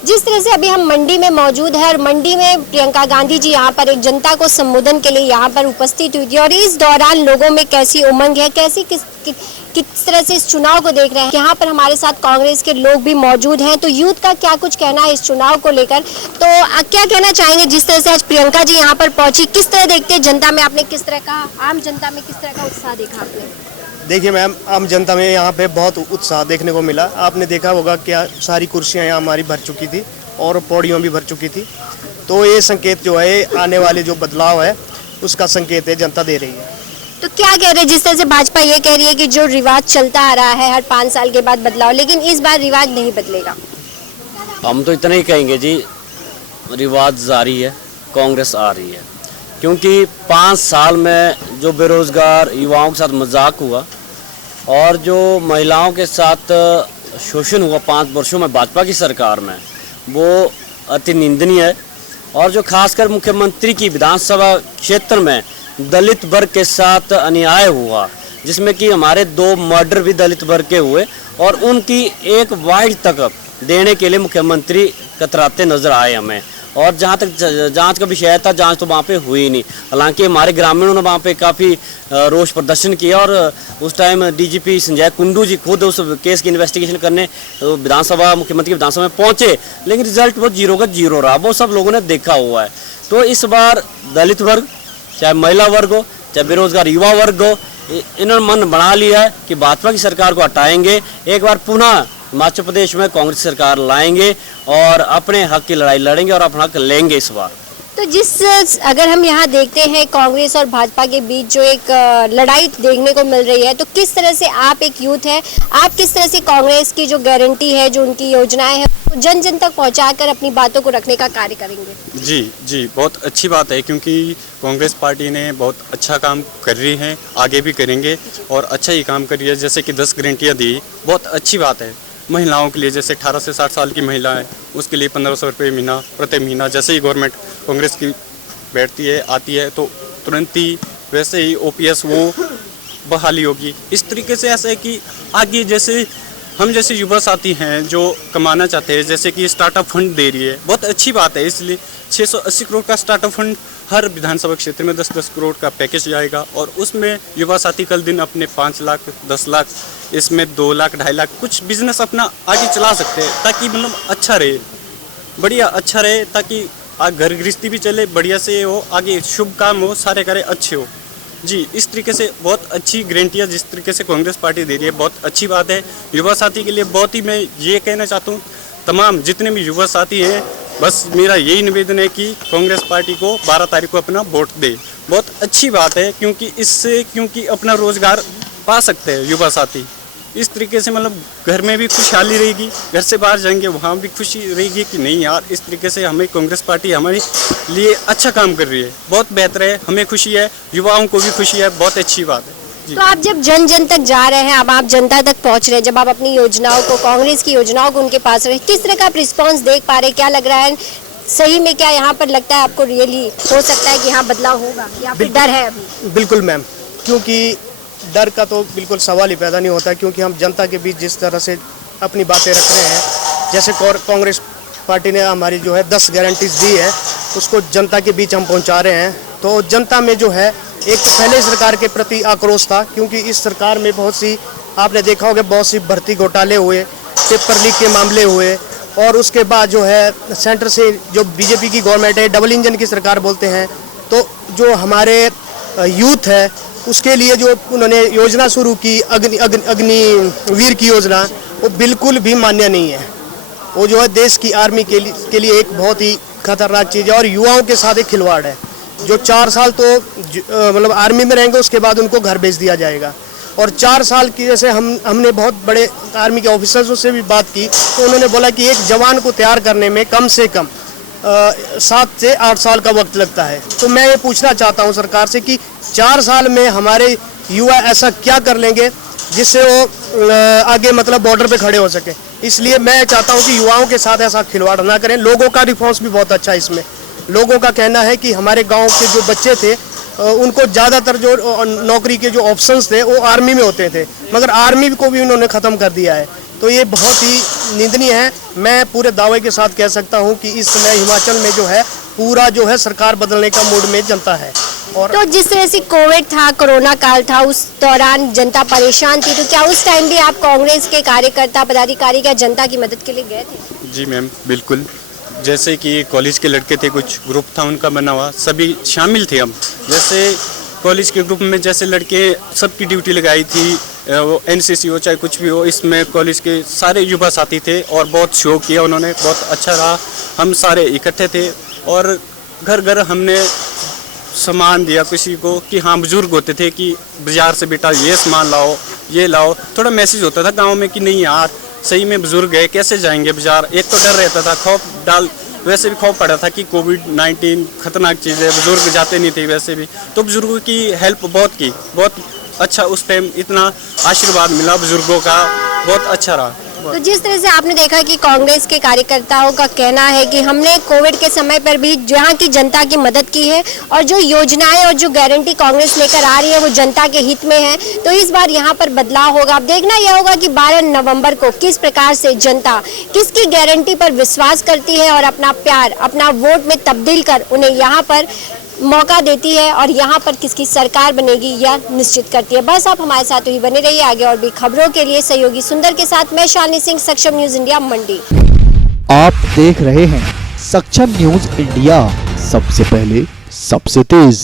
जिस तरह से अभी हम मंडी में मौजूद है और मंडी में प्रियंका गांधी जी यहाँ पर एक जनता को संबोधन के लिए यहाँ पर उपस्थित हुई थी और इस दौरान लोगों में कैसी उमंग है, कैसी किस तरह से इस चुनाव को देख रहे हैं। यहाँ पर हमारे साथ कांग्रेस के लोग भी मौजूद हैं, तो यूथ का क्या कुछ कहना है इस चुनाव को लेकर, तो क्या कहना चाहेंगे जिस तरह से आज प्रियंका जी यहाँ पर पहुंची, किस तरह देखते हैं जनता में, आपने किस तरह का आम जनता में किस तरह का उत्साह देखा आपने? देखिए मैम, आम जनता में यहाँ पे बहुत उत्साह देखने को मिला। आपने देखा होगा क्या सारी कुर्सियाँ यहाँ हमारी भर चुकी थी और पौड़ियों भी भर चुकी थी, तो ये संकेत जो है आने वाले जो बदलाव है उसका संकेत है, जनता दे रही है। तो क्या कह रहे हैं, जिस तरह से भाजपा ये कह रही है कि जो रिवाज चलता आ रहा है हर 5 साल के बाद बदलाव, लेकिन इस बार रिवाज नहीं बदलेगा? हम तो इतना ही कहेंगे जी, रिवाज जारी है, कांग्रेस आ रही है, क्योंकि 5 साल में जो बेरोजगार युवाओं के साथ मजाक हुआ और जो महिलाओं के साथ शोषण हुआ 5 वर्षों में भाजपा की सरकार में, वो अति निंदनीय है। और जो खासकर मुख्यमंत्री की विधानसभा क्षेत्र में दलित वर्ग के साथ अन्याय हुआ, जिसमें कि हमारे 2 मर्डर भी दलित वर्ग के हुए और उनकी एक वाइड तक देने के लिए मुख्यमंत्री कतराते नजर आए हमें। और जहाँ तक जांच का विषय था, जांच तो वहाँ पे हुई नहीं। हालांकि हमारे ग्रामीणों ने वहाँ पे काफ़ी रोष प्रदर्शन किया और उस टाइम डीजीपी संजय कुंडू जी खुद उस केस की इन्वेस्टिगेशन करने विधानसभा, मुख्यमंत्री की विधानसभा में पहुँचे, लेकिन रिजल्ट वो 0 का 0 रहा, वो सब लोगों ने देखा हुआ है। तो इस बार दलित वर्ग, चाहे महिला वर्ग हो, चाहे बेरोजगार युवा वर्ग हो, इन्होंने मन बना लिया है कि भाजपा की सरकार को हटाएंगे, एक बार पुनः हिमाचल प्रदेश में कांग्रेस सरकार लाएंगे और अपने हक की लड़ाई लड़ेंगे और अपना हक लेंगे इस बार। तो अगर हम यहाँ देखते हैं कांग्रेस और भाजपा के बीच जो एक लड़ाई देखने को मिल रही है, तो किस तरह से आप एक यूथ है, आप किस तरह से कांग्रेस की जो गारंटी है, जो उनकी योजनाएं हैं, जन जन तक पहुँचाकर अपनी बातों को रखने का कार्य करेंगे? जी, बहुत अच्छी बात है, क्योंकि कांग्रेस पार्टी ने बहुत अच्छा काम कर रही है, आगे भी करेंगे और अच्छा ही काम कर रही है। जैसे कि 10 गारंटियाँ दी, बहुत अच्छी बात है। महिलाओं के लिए, जैसे 18 से 60 साल की महिला है, उसके लिए 1500 रुपये महीना प्रति महीना, जैसे ही गवर्नमेंट कांग्रेस की बैठती है, आती है, तो तुरंत ही वैसे ही OPS वो बहाली होगी। इस तरीके से ऐसा है कि आगे जैसे हम जैसे युवा साथी हैं जो कमाना चाहते हैं, जैसे कि स्टार्टअप फंड दे रही है, बहुत अच्छी बात है। इसलिए 680 करोड़ का स्टार्टअप फंड हर विधानसभा क्षेत्र में 10-10 करोड़ का पैकेज जाएगा और उसमें युवा साथी कल दिन अपने 5 लाख, 10 लाख, इसमें 2 लाख, 2.5 लाख कुछ बिजनेस अपना आगे चला सकते हैं, ताकि मतलब अच्छा रहे, बढ़िया अच्छा रहे, ताकि घर गृहस्थी भी चले, बढ़िया से हो, आगे शुभ काम हो, सारे करे अच्छे हो। जी, इस तरीके से बहुत अच्छी गारंटियाँ जिस तरीके से कांग्रेस पार्टी दे रही है, बहुत अच्छी बात है। युवा साथी के लिए बहुत ही, मैं ये कहना चाहता हूँ, तमाम जितने भी युवा साथी हैं, बस मेरा यही निवेदन है कि कांग्रेस पार्टी को 12 तारीख को अपना वोट दे। बहुत अच्छी बात है, क्योंकि अपना रोजगार पा सकते हैं युवा साथी। इस तरीके से मतलब घर में भी खुशहाली रहेगी, घर से बाहर जाएंगे वहाँ भी खुशी रहेगी कि नहीं यार, इस तरीके से हमें कांग्रेस पार्टी हमारे लिए अच्छा काम कर रही है, बहुत बेहतर है, हमें खुशी है, युवाओं को भी खुशी है, बहुत अच्छी बात है। तो आप जब जन जन तक जा रहे हैं, अब आप जनता तक पहुंच रहे हैं, जब आप अपनी योजनाओं को, कांग्रेस की योजनाओं को उनके पास रहे, किस तरह का आप रिस्पॉन्स देख पा रहे हैं? क्या लग रहा है सही में, क्या यहाँ पर लगता है आपको रियली हो सकता है कि यहाँ बदलाव होगा या फिर डर है अभी? बिल्कुल मैम, क्योंकि डर का तो बिल्कुल सवाल ही पैदा नहीं होता, क्योंकि हम जनता के बीच जिस तरह से अपनी बातें रख रहे हैं, जैसे कांग्रेस पार्टी ने हमारी जो है 10 गारंटीज दी है, उसको जनता के बीच हम पहुंचा रहे हैं। तो जनता में जो है एक तो पहले सरकार के प्रति आक्रोश था, क्योंकि इस सरकार में बहुत सी, आपने देखा होगा, बहुत सी भर्ती घोटाले हुए, पेपर लीक के मामले हुए, और उसके बाद जो है सेंटर से जो बीजेपी की गवर्नमेंट है, डबल इंजन की सरकार बोलते हैं। तो जो हमारे यूथ है उसके लिए जो उन्होंने योजना शुरू की, अग्निवीर की योजना, वो बिल्कुल भी मान्य नहीं है। वो जो है देश की आर्मी के लिए एक बहुत ही खतरनाक चीज़ है और युवाओं के साथ एक खिलवाड़ है। जो 4 साल तो मतलब आर्मी में रहेंगे, उसके बाद उनको घर भेज दिया जाएगा। और 4 साल की, जैसे हमने बहुत बड़े आर्मी के ऑफिसर्सों से भी बात की, तो उन्होंने बोला कि एक जवान को तैयार करने में कम से कम 7 से 8 साल का वक्त लगता है। तो मैं ये पूछना चाहता हूँ सरकार से कि 4 साल में हमारे युवा ऐसा क्या कर लेंगे जिससे वो आगे मतलब बॉर्डर पे खड़े हो सके। इसलिए मैं चाहता हूँ कि युवाओं के साथ ऐसा खिलवाड़ ना करें। लोगों का रिस्पॉन्स भी बहुत अच्छा है इसमें। लोगों का कहना है कि हमारे गांव के जो बच्चे थे उनको ज़्यादातर जो नौकरी के जो ऑप्शंस थे वो आर्मी में होते थे, मगर आर्मी को भी उन्होंने ख़त्म कर दिया है। तो ये बहुत ही निंदनीय है। मैं पूरे दावे के साथ कह सकता हूं कि इस समय हिमाचल में जो है पूरा जो है सरकार बदलने का मूड में जनता है। और तो जिस तरह से कोविड था, कोरोना काल था, उस दौरान जनता परेशान थी, तो क्या उस टाइम भी आप कांग्रेस के कार्यकर्ता पदाधिकारी क्या जनता की मदद के लिए गए थे? जी मैम, बिल्कुल। जैसे कि कॉलेज के लड़के थे, कुछ ग्रुप था उनका बना हुआ, सभी शामिल थे हम। जैसे कॉलेज के ग्रुप में जैसे लड़के सबकी ड्यूटी लगाई थी, वो एनसीसी हो चाहे कुछ भी हो, इसमें कॉलेज के सारे युवा साथी थे और बहुत शो किया उन्होंने, बहुत अच्छा रहा। हम सारे इकट्ठे थे और घर घर हमने सामान दिया किसी को कि हाँ, बुजुर्ग होते थे कि बाजार से बेटा ये सामान लाओ, ये लाओ। थोड़ा मैसेज होता था गांव में कि नहीं यार, सही में बुजुर्ग है, कैसे जाएंगे बाजार। एक तो डर रहता था, वैसे भी खौफ पड़ा था कि कोविड-19 खतरनाक चीज़ है, बुजुर्ग जाते नहीं थे वैसे भी। तो बुजुर्गों की हेल्प बहुत की, बहुत अच्छा उस टाइम इतना आशीर्वाद मिला बुजुर्गों का, बहुत अच्छा रहा। तो जिस तरह से आपने देखा कि कांग्रेस के कार्यकर्ताओं का कहना है कि हमने कोविड के समय पर भी यहाँ की जनता की मदद की है और जो योजनाएं और जो गारंटी कांग्रेस लेकर आ रही है वो जनता के हित में है। तो इस बार यहाँ पर बदलाव होगा। अब देखना यह होगा कि 12 नवंबर को किस प्रकार से जनता किसकी गारंटी पर विश्वास करती है और अपना प्यार अपना वोट में तब्दील कर उन्हें यहाँ पर मौका देती है और यहाँ पर किसकी सरकार बनेगी यह निश्चित करती है। बस आप हमारे साथ ही बने रहिए। आगे और भी खबरों के लिए सहयोगी सुंदर के साथ मैं शालिनी सिंह, सक्षम न्यूज इंडिया, मंडी। आप देख रहे हैं सक्षम न्यूज इंडिया, सबसे पहले सबसे तेज।